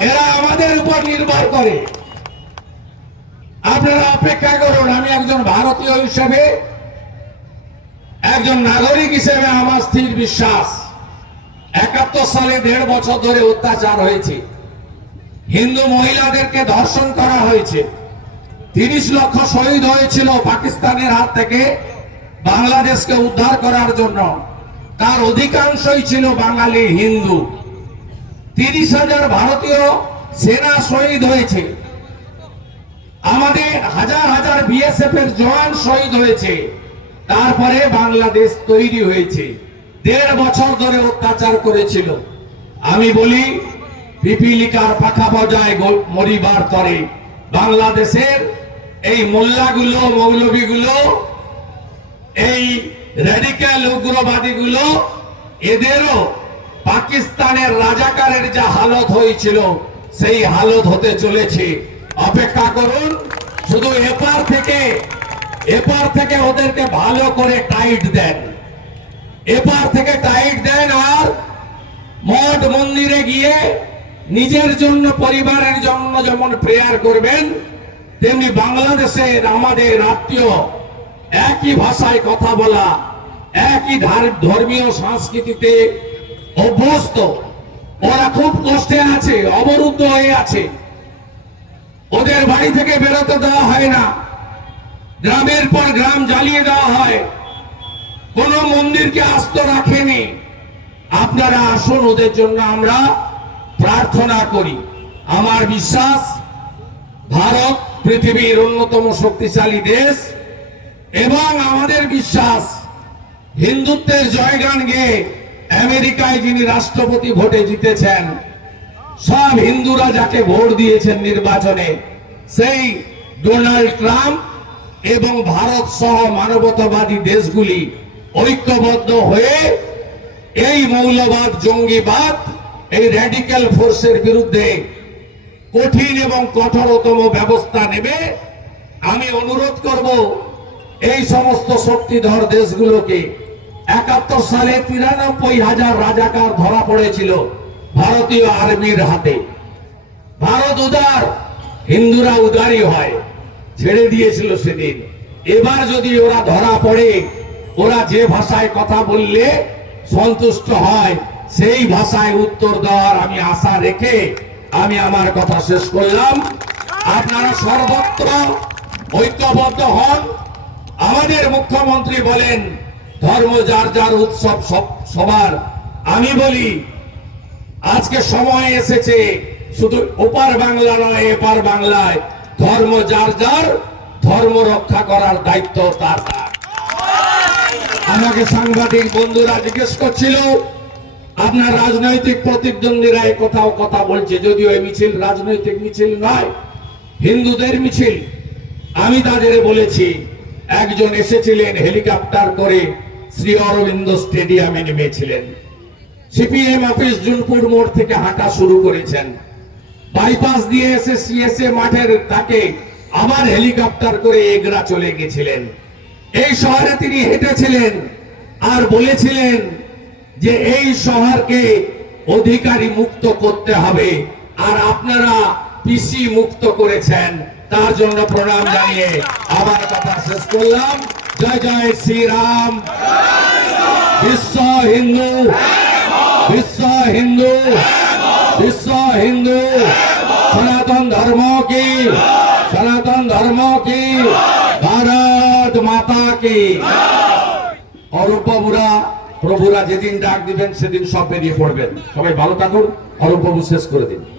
এরা আমাদের উপর নির্ভর করে। আপনারা অপেক্ষা করুন, আমি একজন ভারতীয় হিসেবে, একজন নাগরিক হিসেবে আমার স্থির বিশ্বাস। একাত্তর সালে দেড় বছর ধরে অত্যাচার হয়েছে। হিন্দু মহিলাদেরকে ধর্ষণ করা হয়েছে। তিরিশ লক্ষ শহীদ হয়েছিল পাকিস্তানের হাত থেকে বাংলাদেশকে উদ্ধার করার জন্য। তার অধিকাংশই ছিল বাঙালি হিন্দু। তিরিশ হাজার ভারতীয় সেনা শহীদ হয়েছে। আমাদের হাজার হাজার বিএসএফ এর জওয়ান শহীদ হয়েছে। তারপরে বাংলাদেশ তৈরি হয়েছে। দেড় বছর ধরে অত্যাচার করেছিল। আমি বলি, পিপিলিকার পাখা বজায় মরিবার তরে বাংলাদেশের এই মোল্লাগুলো মৌলবীগুলো এই রেডিক্যাল উগ্রবাদীগুলো, এদেরও পাকিস্তানের রাজাকারের যা হালত হয়েছিল, সেই হালত হতে চলেছে। অপেক্ষা করুন, শুধু এপার থেকে এপার থেকে ওদেরকে ভালো করে টাইট দেন। এপার থেকে টাইট দেন আর মঠ মন্দিরে গিয়ে নিজের জন্য, পরিবারের জন্য যেমন প্রেয়ার করবেন, তেমনি বাংলাদেশের আমাদের আত্মীয় একই ভাষায় কথা বলা, একই ধার- ধর্মীয় সংস্কৃতিতে অভ্যস্ত। ওরা খুব কষ্টে আছে, অবরুদ্ধ হয়ে আছে। ওদের বাড়ি থেকে বেরোতে দেওয়া হয় না। গ্রামের পর গ্রাম জ্বালিয়ে দেওয়া হয়। কোন মন্দিরকে আস্ত রাখেনি। আপনারা আসুন, ওদের জন্য আমরা প্রার্থনা করি। আমার বিশ্বাস, ভারত পৃথিবীর অন্যতম শক্তিশালী দেশ এবং আমাদের বিশ্বাস, হিন্দুত্বের জয়গান গেয়ে আমেরিকায় যিনি রাষ্ট্রপতি ভোটে জিতেছেন, সব হিন্দুরা যাকে ভোট দিয়েছেন নির্বাচনে, সেই ডোনাল্ড ট্রাম্প এবং ভারত সহ মানবতাবাদী দেশগুলি ঐক্যবদ্ধ হয়ে এই মৌলবাদ, জঙ্গিবাদ, এই র্যাডিক্যাল ফোর্সের বিরুদ্ধে কঠিন এবং কঠোরতম ব্যবস্থা নেবে। আমি অনুরোধ করব, এই সমস্ত শক্তিধর দেশগুলোকে একাত্তর সালে তিরানব্বই হাজার রাজাকার ধরা পড়েছিল ভারতীয় আর্মির হাতে। ভারত উদার, হিন্দুরা উদারই হয়, ছেড়ে দিয়েছিল সেদিন। এবার যদি ওরা ধরা পড়ে, ওরা যে ভাষায় কথা বললে সন্তুষ্ট হয়, সেই ভাষায় উত্তর দেওয়ার আমি আশা রেখে আমি আমার কথা শেষ করলাম। আপনারা সর্বত্র ঐক্যবদ্ধ হন। আমাদের মুখ্যমন্ত্রী বলেন ধর্ম যার যার উৎসব সব- সবার। আমি বলি, আজকে সময় এসেছে শুধু ওপার বাংলা নয়, এপার বাংলায়। ধর্ম যার যার, ধর্ম রক্ষা করার দায়িত্ব তার আমাকে সাংবাদিক বন্ধুরা জিজ্ঞেস করছিল, আপনার রাজনৈতিক প্রতিদ্বন্দ্বীরা কোথাও কথা বলছে, যদিও এই মিছিল রাজনৈতিক মিছিল নয়, হিন্দুদের মিছিল। আমি তাদের বলেছি, একজন এসেছিলেন হেলিকপ্টার করে শ্রী অরবিন্দ স্টেডিয়ামে নেমেছিলেন। সিপিএম অফিস জুনপুর মোড় থেকে হাঁটা শুরু করেছেন। বাইপাস দিয়ে এসে সিএসএ মাঠের তাকে আবার হেলিকপ্টার করে এগরা চলে গেছিলেন। এই শহরে তিনি হেঁটেছিলেন আর বলেছিলেন যে এই শহরকে অধিকারী মুক্ত করতে হবে আর আপনারা পিসি মুক্ত করেছেন। তার জন্য প্রণাম জানিয়ে আবার কথা শেষ করলাম। জয় জয় শ্রীরাম বিশ্ব হিন্দু বিশ্ব হিন্দু বিশ্ব হিন্দু সনাতন ধর্ম কি সনাতন ধর্ম কি ভারত মাতা কি অরূপবাবুরা প্রভুরা যেদিন ডাক দিবেন, সেদিন সব বেরিয়ে পড়বেন। সবাই ভালো থাকুন। অরূপবাবু শেষ করে দিন।